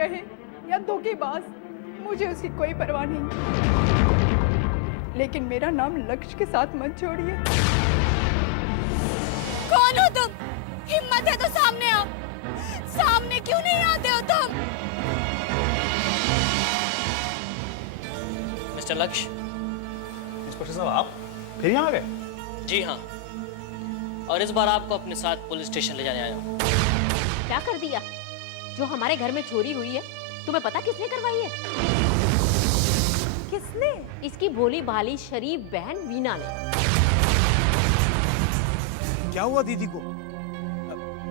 कहे या धोखेबाज, मुझे उसकी कोई परवाह नहीं, लेकिन मेरा नाम लक्ष्य के साथ मत जोड़िए। कौन हो तुम? हिम्मत है तो सामने आओ। सामने क्यों नहीं आते हो तुम? मिस्टर लक्ष्य। इंस्पेक्टर साहब, आप फिर यहाँ आ गए? जी हाँ, और इस बार आपको अपने साथ पुलिस स्टेशन ले जाने आया हूँ। क्या कर दिया? जो हमारे घर में चोरी हुई है, तुम्हें पता किसने करवाई है? किसने? इसकी भोली भाली शरीफ बहन वीना ने। क्या हुआ दीदी को?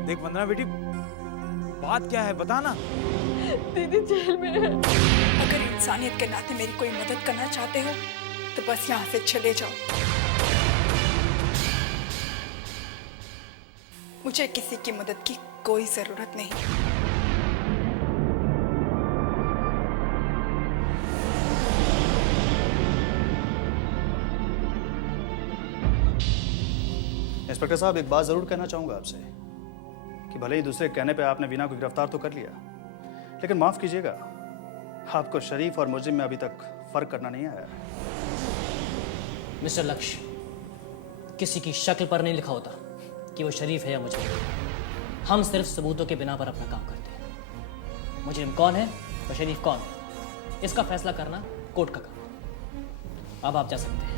देख वंदना बेटी, बात क्या है बता ना। दीदी जेल में है। अगर इंसानियत के नाते मेरी कोई मदद करना चाहते हो तो बस यहाँ से चले जाओ। मुझे किसी की मदद की कोई जरूरत नहीं। इंस्पेक्टर साहब, एक बात जरूर कहना चाहूंगा आपसे कि भले ही दूसरे कहने पे आपने वीना को गिरफ्तार तो कर लिया, लेकिन माफ कीजिएगा, आपको शरीफ और मुजिम में अभी तक फर्क करना नहीं आया। मिस्टर लक्ष्य, किसी की शक्ल पर नहीं लिखा होता कि वो शरीफ है या मुजरिम। हम सिर्फ सबूतों के बिना पर अपना काम करते हैं। मुजरिम कौन है और शरीफ कौन है, इसका फैसला करना कोर्ट का काम। अब आप जा सकते हैं।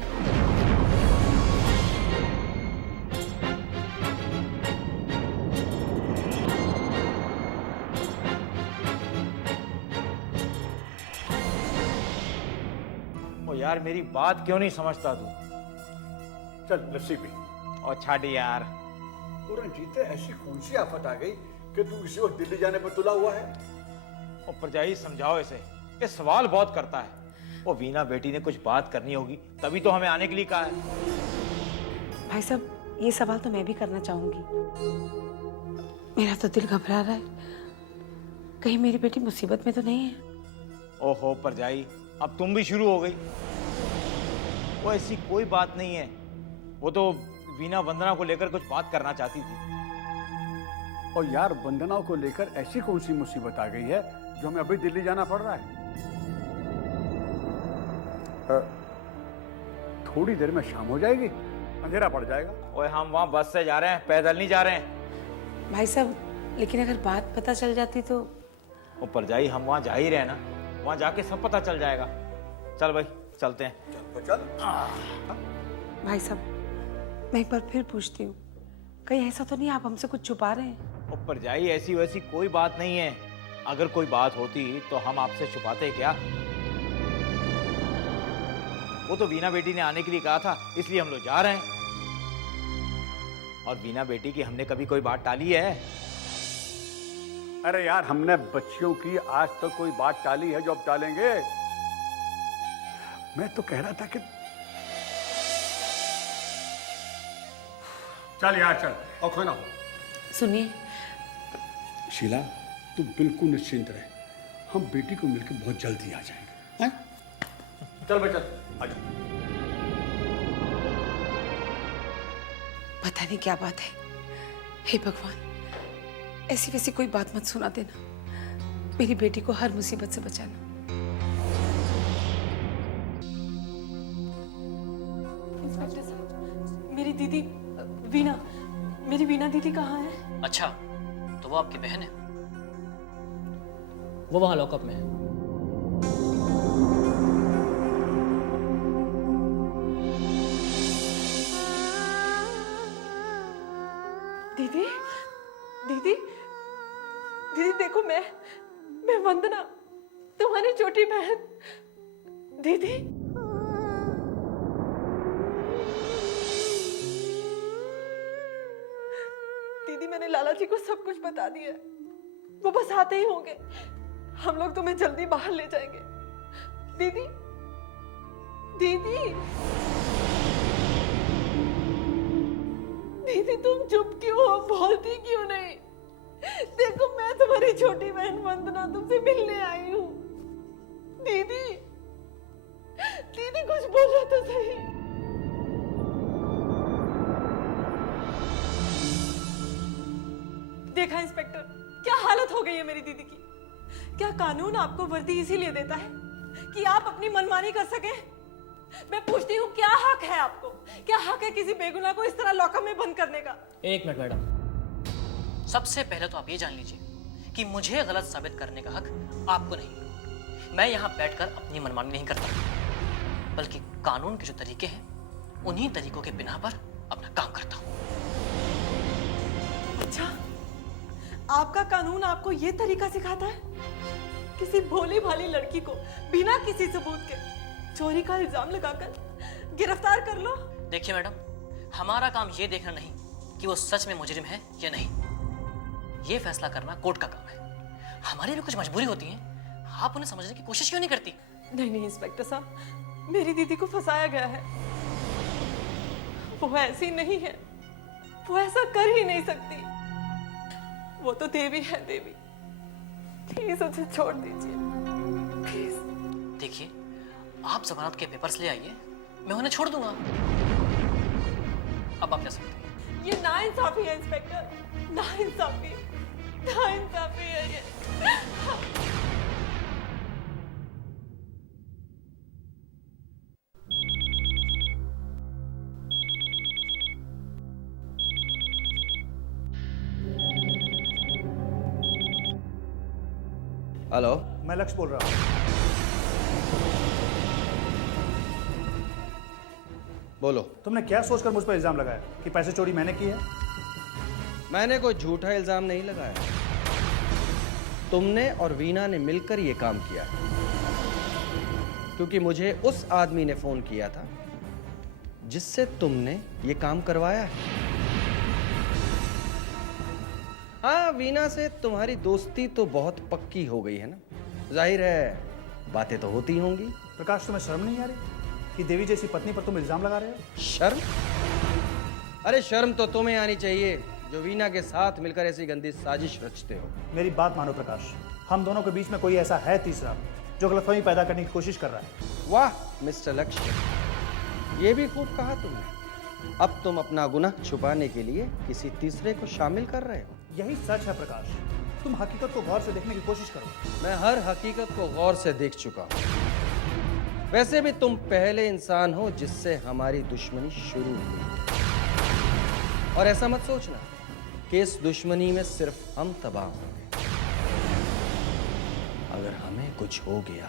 ओ यार, मेरी बात क्यों नहीं समझता तू? चल लस्सी पी। और छाड़ यार। जीते ऐसी कौन सी आफत आ गई कि तू इसी वक्त दिल्ली जाने पर तुला हुआ है? और परजाई समझाओ इसे, ये सवाल बहुत करता है। वो वीना बेटी ने कुछ बात करनी होगी, तभी तो हमें आने के लिए कहा है। भाई साहब, ये सवाल तो मैं भी करना चाहूंगी। मेरा तो दिल घबरा रहा है, कहीं मेरी बेटी मुसीबत में तो नहीं है। ओहो परजाई, अब तुम भी शुरू हो गई। वो ऐसी कोई बात नहीं है, वो तो वीना वंदना को लेकर कुछ बात करना चाहती थी। और यार, वंदना को लेकर ऐसी कौन सी मुसीबत आ गई है जो हमें अभी दिल्ली जाना पड़ रहा है? थोड़ी देर में शाम हो जाएगी, अंधेरा पड़ जाएगा। ओए, हम वहाँ बस से जा रहे हैं, पैदल नहीं जा रहे हैं। भाई साहब, लेकिन अगर बात पता चल जाती तो? वो परजाई, हम वहाँ जा ही रहे हैं ना, वहाँ जाके सब पता चल जाएगा। चल भाई, चलते हैं। चल। भाई साहब, मैं एक बार फिर पूछती हूँ, कहीं ऐसा तो नहीं आप हमसे कुछ छुपा रहे हैं? वो परजाई, ऐसी वैसी कोई बात नहीं है। अगर कोई बात होती तो हम आपसे छुपाते क्या? वो तो वीना बेटी ने आने के लिए कहा था, इसलिए हम लोग जा रहे हैं। और वीना बेटी की हमने कभी कोई बात टाली है? अरे यार, हमने बच्चियों की आज तक कोई बात टाली है जो अब टालेंगे? मैं तो कह रहा था कि चल यार, चल और खाना हो। सुनिए शीला, तू बिल्कुल निश्चिंत रहे, हम बेटी को मिलकर बहुत जल्दी आ जाएंगे। हैं? चल भाई, चल आजा। पता नहीं क्या बात है, हे भगवान, ऐसी वैसी कोई बात मत सुना देना, मेरी बेटी को हर मुसीबत से बचाना। इंस्पेक्टर साहब, मेरी दीदी वीना, मेरी वीना दीदी कहाँ है? अच्छा, तो वो आपकी बहन है? वो वहां लॉकअप में है। दीदी, दीदी, दीदी देखो, मैं वंदना, तुम्हारी छोटी बहन। दीदी, दीदी मैंने लाला जी को सब कुछ बता दिया, वो बस आते ही होंगे, हम लोग तुम्हें जल्दी बाहर ले जाएंगे। दीदी, दीदी, दीदी तुम चुप क्यों हो, बोलती क्यों नहीं? देखो, मैं तुम्हारी छोटी बहन वंदना तुमसे मिलने आई हूँ। दीदी, दीदी कुछ बोलो तो सही। देखा इंस्पेक्टर, क्या हालत हो गई है मेरी दीदी की। क्या कानून आपको वर्दी इसीलिए देता है कि आप अपनी मनमानी कर सके? मैं पूछती हूँ, क्या हक है आपको? क्या हक है किसी बेगुनाह को इस तरह लॉकअप में बंद करने का? एक मिनट मैडम, सबसे पहले तो आप ये जान लीजिए कि मुझे गलत साबित करने का हक आपको नहीं। मैं यहाँ बैठकर अपनी मनमानी नहीं करता, बल्कि कानून के जो तरीके हैं उन्हीं तरीकों के बिना पर अपना काम करता हूँ। अच्छा, आपका कानून आपको ये तरीका सिखाता है? किसी भोली भाली लड़की को बिना किसी सबूत के चोरी का इल्जाम लगाकर गिरफ्तार कर लो? देखिए मैडम, हमारा काम ये देखना नहीं कि वो सच में मुजरिम है या नहीं। ये फैसला करना कोर्ट का काम है। हमारी भी कुछ मजबूरी होती है, आप उन्हें समझने की कोशिश क्यों नहीं करती? नहीं इंस्पेक्टर साहब, मेरी दीदी को फंसाया गया है। वो ऐसी नहीं है, वो ऐसा कर ही नहीं सकती। वो तो देवी है, देवी। प्लीज उसे छोड़ दीजिए, प्लीज। देखिए, आप जमानत के पेपर्स ले आइए, मैं उन्हें छोड़ दूंगा। अब आप जा सकते हैं। ये नाइंसाफी है इंस्पेक्टर, नाइंसाफी, नाइंसाफी है ये। हेलो, मैं लक्ष्य बोल रहा हूँ। बोलो। तुमने क्या सोचकर मुझ पर इल्जाम लगाया कि पैसे चोरी मैंने की है? मैंने कोई झूठा इल्जाम नहीं लगाया। तुमने और वीना ने मिलकर ये काम किया है, क्योंकि मुझे उस आदमी ने फोन किया था जिससे तुमने ये काम करवाया है। हाँ, वीना से तुम्हारी दोस्ती तो बहुत पक्की हो गई है ना। जाहिर है बातें तो होती होंगी। प्रकाश, तुम्हें शर्म नहीं आ रही कि देवी जैसी पत्नी पर तुम इल्जाम लगा रहे हो? शर्म? अरे शर्म तो तुम्हें आनी चाहिए जो वीना के साथ मिलकर ऐसी गंदी साजिश रचते हो। मेरी बात मानो प्रकाश, हम दोनों के बीच में कोई ऐसा है तीसरा जो गलतफहमी पैदा करने की कोशिश कर रहा है। वाह मिस्टर लक्ष्य, ये भी खूब कहा तुमने। अब तुम अपना गुनाह छुपाने के लिए किसी तीसरे को शामिल कर रहे हो। यही सच है प्रकाश, तुम हकीकत को गौर से देखने की कोशिश करो। मैं हर हकीकत को गौर से देख चुका हूं। वैसे भी तुम पहले इंसान हो जिससे हमारी दुश्मनी शुरू हुई। और ऐसा मत सोचना कि इस दुश्मनी में सिर्फ हम तबाह होंगे। अगर हमें कुछ हो गया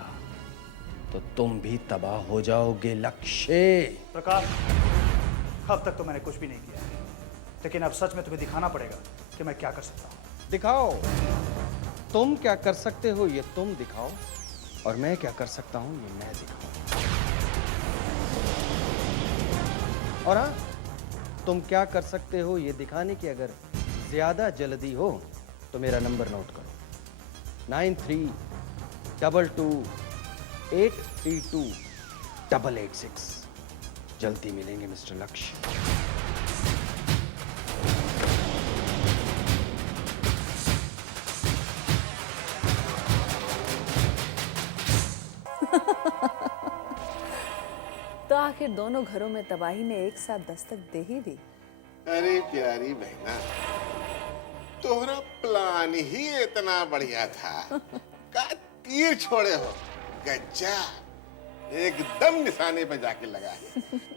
तो तुम भी तबाह हो जाओगे लक्ष्य। प्रकाश, अब तक तो मैंने कुछ भी नहीं किया है, लेकिन अब सच में तुम्हें दिखाना पड़ेगा कि मैं क्या कर सकता हूँ। दिखाओ, तुम क्या कर सकते हो ये तुम दिखाओ, और मैं क्या कर सकता हूँ ये मैं दिखाऊं। और हाँ, तुम क्या कर सकते हो ये दिखाने की अगर ज्यादा जल्दी हो तो मेरा नंबर नोट करो, 9322832886। जल्दी मिलेंगे मिस्टर लक्ष्य। तो आखिर दोनों घरों में तबाही ने एक साथ दस्तक दे ही दी। अरे प्यारी बहना, तोहरा प्लान ही इतना बढ़िया था। का तीर छोड़े हो, गज्जा एकदम निशाने पे जाके लगा।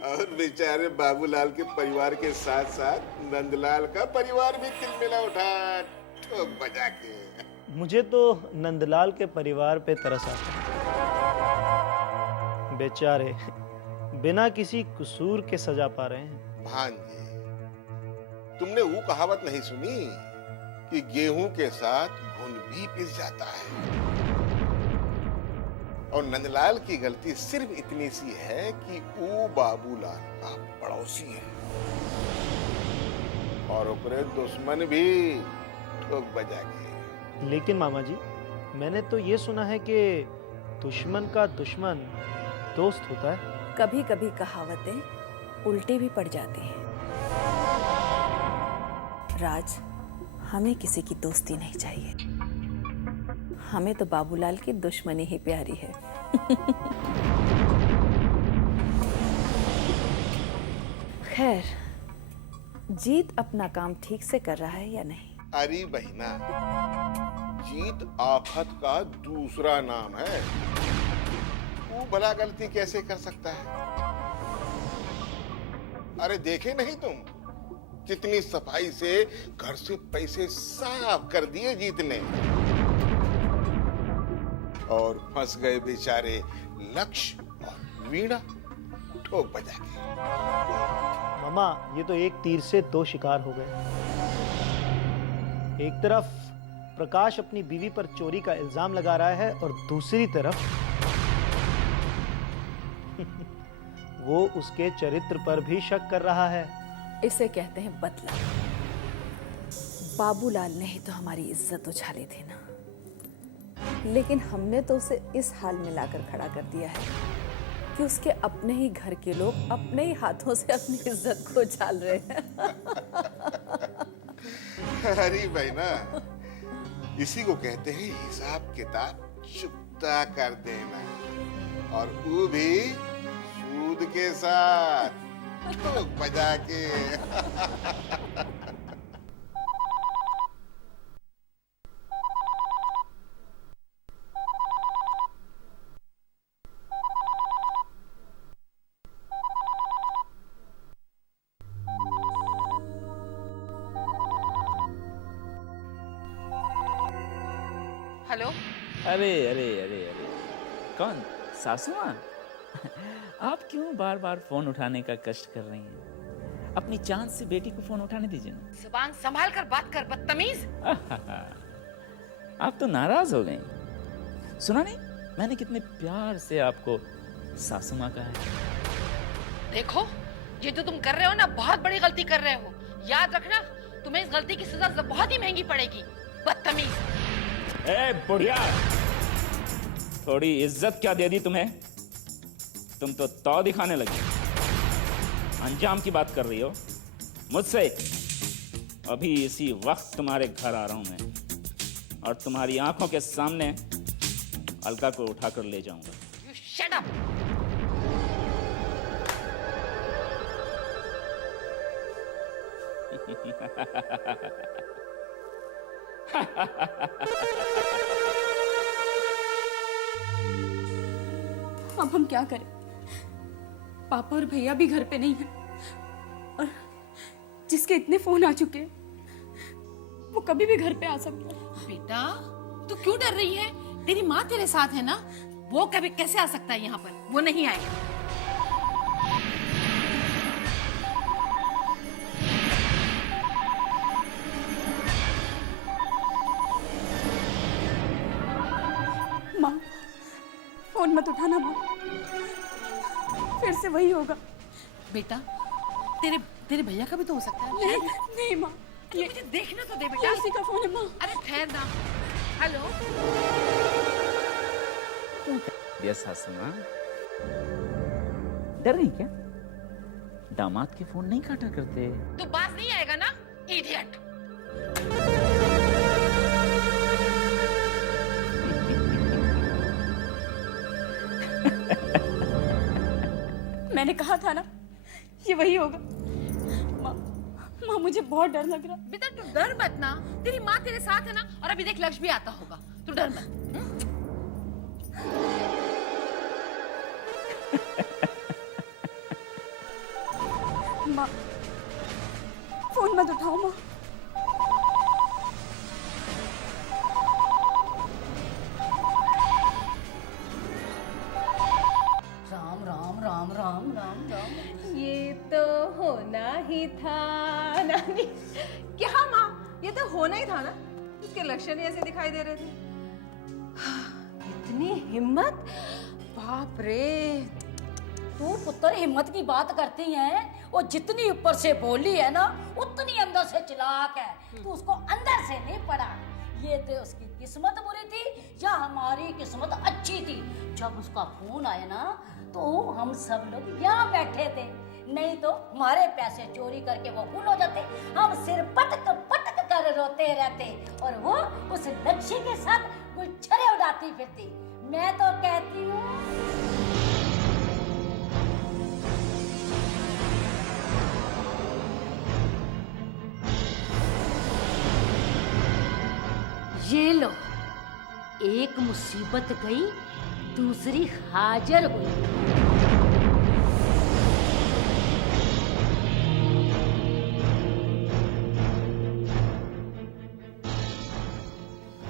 और बेचारे बाबूलाल के परिवार के साथ साथ नंदलाल का परिवार भी तिलमिला उठा, ठोक बजा के। मुझे तो नंदलाल के परिवार पे तरस आता है। बेचारे बिना किसी कसूर के सजा पा रहे हैं। भांजे, तुमने वो कहावत नहीं सुनी कि गेहूं के साथ घुन भी पिस जाता है? और नंदलाल की गलती सिर्फ इतनी सी है कि वो बाबूलाल का पड़ोसी है, और ओकरे दुश्मन भी ठोक बजा के। लेकिन मामा जी, मैंने तो ये सुना है कि दुश्मन का दुश्मन दोस्त होता है। कभी कभी कहावतें उल्टी भी पड़ जाती हैं। राज, हमें किसी की दोस्ती नहीं चाहिए, हमें तो बाबूलाल की दुश्मनी ही प्यारी है। खैर, जीत अपना काम ठीक से कर रहा है या नहीं? अरे बहना, जीत आफत का दूसरा नाम है। वो भला गलती कैसे कर सकता है? अरे देखे नहीं तुम कितनी सफाई से घर से पैसे साफ कर दिए जीत ने, और फंस गए बेचारे लक्ष्य और वीणा ठोक बजा के। मामा, ये तो एक तीर से दो शिकार हो गए। एक तरफ प्रकाश अपनी बीवी पर चोरी का इल्जाम लगा रहा है और दूसरी तरफ वो उसके चरित्र पर भी शक कर रहा है। इसे कहते हैं बदला। बाबूलाल ने ही तो हमारी इज्जत उछाली थी ना, लेकिन हमने तो उसे इस हाल में लाकर खड़ा कर दिया है कि उसके अपने ही घर के लोग अपने ही हाथों से अपनी इज्जत को उछाल रहे हैं। अरे बहना, इसी को कहते हैं हिसाब किताब चुकता कर देना, और वो भी सूद के साथ ठोक बजा के। हेलो। अरे अरे अरे अरे, कौन? सासू माँ? आप क्यों बार बार फोन उठाने का कष्ट कर रही हैं? अपनी चांद से बेटी को फोन उठाने दीजिए ना। जुबान संभाल कर बात कर, बदतमीज। आप तो नाराज हो गई। सुना नहीं, मैंने कितने प्यार से आपको सासू माँ कहा है। देखो, ये जो तुम कर रहे हो ना, बहुत बड़ी गलती कर रहे हो। याद रखना, तुम्हें इस गलती की सजा बहुत ही महंगी पड़ेगी। बदतमीज। ए बुढ़िया, थोड़ी इज्जत क्या दे दी तुम्हें? तुम तो तौ दिखाने लगी। अंजाम की बात कर रही हो मुझसे? अभी इसी वक्त तुम्हारे घर आ रहा हूं मैं, और तुम्हारी आंखों के सामने अलका को उठाकर ले जाऊंगा। You shut up. अब हम क्या करें? पापा और भैया भी घर पे नहीं हैं, और जिसके इतने फोन आ चुके हैं, वो कभी भी घर पे आ सकता है। बेटा, तू क्यों डर रही है? तेरी माँ तेरे साथ है ना। वो कभी कैसे आ सकता है यहाँ पर? वो नहीं आएगा। माँ, फोन मत उठाना माँ, फिर से वही होगा। बेटा, तेरे भैया का भी तो हो सकता है। नहीं, नहीं माँ, ये मुझे देखना तो दे बेटा। उसी का फोन है माँ। अरे ठहर ना। हेलो। दिया सासू माँ, डर रही क्या? दामाद के फोन नहीं काटा करते। तू बात नहीं आएगा ना, इडियट। मैंने कहा था ना, ये वही होगा। माँ, मुझे बहुत डर लग रहा। बेटा तू डर मत ना, तेरी माँ तेरे साथ है ना, और अभी देख लक्ष्य भी आता होगा। तू डर मत। माँ, फोन मत उठाओ माँ। राम राम राम राम राम राम। ये तो होना ही था नानी। क्या माँ, ये तो होना ही था ना। उसके लक्षण ही ऐसे दिखाई दे रहे थे। इतनी हिम्मत, बाप रे। तू पुत्र हिम्मत की बात करती है, वो जितनी ऊपर से बोली है ना, उतनी अंदर से चालाक है। तू उसको अंदर से नहीं पड़ा। ये तो उसकी किस्मत बुरी थी या हमारी किस्मत अच्छी थी? जब उसका फोन आया ना, तो हम सब लोग यहाँ बैठे थे, नहीं तो हमारे पैसे चोरी करके वो फूल हो जाते। हम सिर पटक पटक कर रोते रहते, और वो उस लक्ष्य के साथ गुलछरे उड़ाती फिरती। मैं तो कहती हूँ ये लो, एक मुसीबत गई दूसरी हाजिर हुई।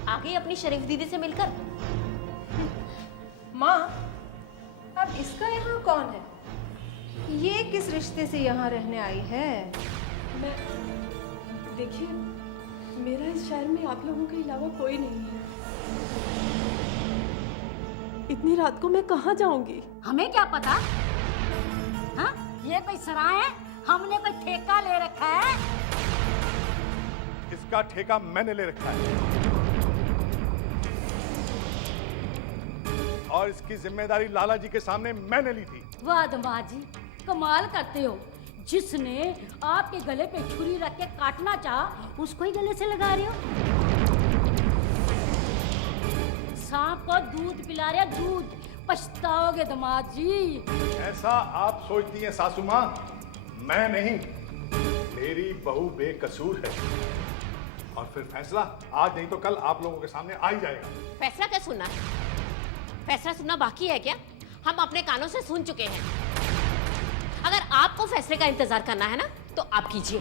आ गई अपनी शरीफ दीदी से मिलकर। माँ, अब इसका यहाँ कौन है? ये किस रिश्ते से यहाँ रहने आई है? देखिए, मेरा इस शहर में आप लोगों के अलावा कोई नहीं है। इतनी रात को मैं कहाँ जाऊंगी? हमें क्या पता? हाँ? ये कोई सराय है? हमने कोई ठेका ले रखा है? इसका ठेका मैंने ले रखा है और इसकी जिम्मेदारी लाला जी के सामने मैंने ली थी। वाह दामाद जी, कमाल करते हो। जिसने आपके गले पे छुरी रख के काटना चाहा, उसको ही गले से लगा रहे हो। सांप को दूध पिला रहे हो, दूध। पछताओगे दामाद जी। ऐसा आप सोचती हैं सासू माँ, मैं नहीं, मेरी बहू बेकसूर है और फिर फैसला आज नहीं तो कल आप लोगों के सामने आ ही जाएगा। फैसला क्या सुनना है? फैसला सुनना बाकी है क्या? हम अपने कानों से सुन चुके हैं। अगर आपको फैसले का इंतजार करना है ना, तो आप कीजिए,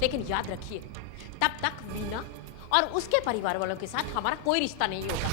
लेकिन याद रखिए, तब तक वीना और उसके परिवार वालों के साथ हमारा कोई रिश्ता नहीं होगा।